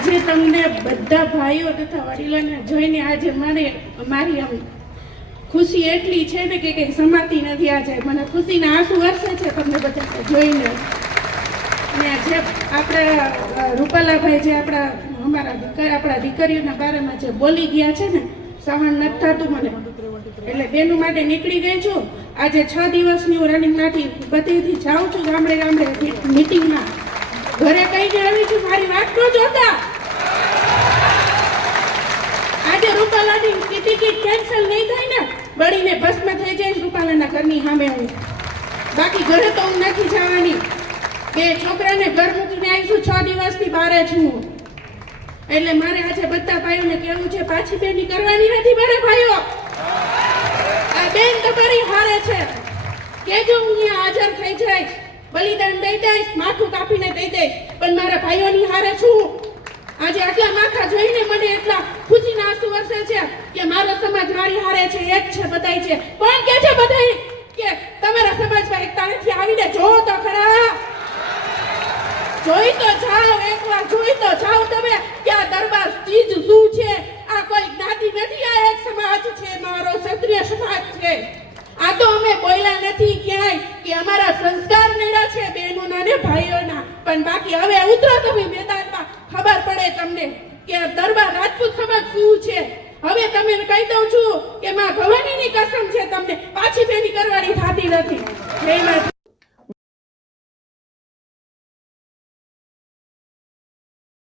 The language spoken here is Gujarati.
આજે તમને બધા ભાઈઓ તથા વડીલોને જોઈને આજે મારી આમ ખુશી એટલી છે ને કે કંઈ સમાતી નથી. આજે મને ખુશીના આંસુ વરસે છે તમને બધા જોઈને. અને જે આપણા રૂપાલાભાઈ જે આપણા દીકરીઓના બારેમાં જે બોલી ગયા છે ને, સહન નથી થતું મને. એટલે બેનું માટે નીકળી ગઈ છું. આજે 6 દિવસની હું રનિંગમાંથી બધેથી જાઉં છું, ગામડે ગામડે મીટિંગમાં. ઘરે કહીને આવી છું મારી વાત ન જોતા. આજે રૂપાલાની ટિકિટ કેન્સલ નહીં થાય ને, બળીને ભસ્મ થઈ જાય રૂપાલાના ઘરની સામે હું. બાકી ઘરે તો હું નથી જવાની. 2 છોકરાને ઘર મૂકીને આવી છું, 6 દિવસથી બહાર છું હું. એટલે મારે આજે બધા ભાઈઓને કહેવું છે, પાછી બેની કરવાની નથી મારા ભાઈઓ. આ બેન તમારી હારે છે. કેજો હું અહીંયા હાજર થઈ જઈશ, બલિદાન દઈ દઈશ, માથું કાપીને દઈ દઈશ, પણ મારા ભાઈઓની હારે છું. આજે આટલા માથા જોઈને મને એટલા ખુશીના આંસુ વરસે છે કે મારો સમાજ મારી હારે છે, એક છે, બધાય છે. કોણ કે છે બધાય કે તમારા સમાજમાં એકતા નથી? આવીને જોવો તો ખરા, જોઈ તો જાઓ, એકવાર જોઈ તો જાઓ તમે કે આ દરબાર ચીજ શું છે. આ કોઈ જ્ઞાતિ નથી, આ એક સમાજ છે, મારો ક્ષત્રિય સમાજ છે. આ તો અમે બોલ્યા નથી ક્યાંય કે અમારા સંસ્કાર નડ્યા છે બહેનોના ને ભાઈઓના. પણ બાકી હવે ઉતરો તમે મેદાનમાં, ખબર પડે તમને કે દરબાર રાજપૂત સમાજ શું છે. હવે તમે કહી દઉં છું કે માં ભવાનીની કસમ છે, તમને પાછી બેની કરવાની થતી નથી. જય માતા.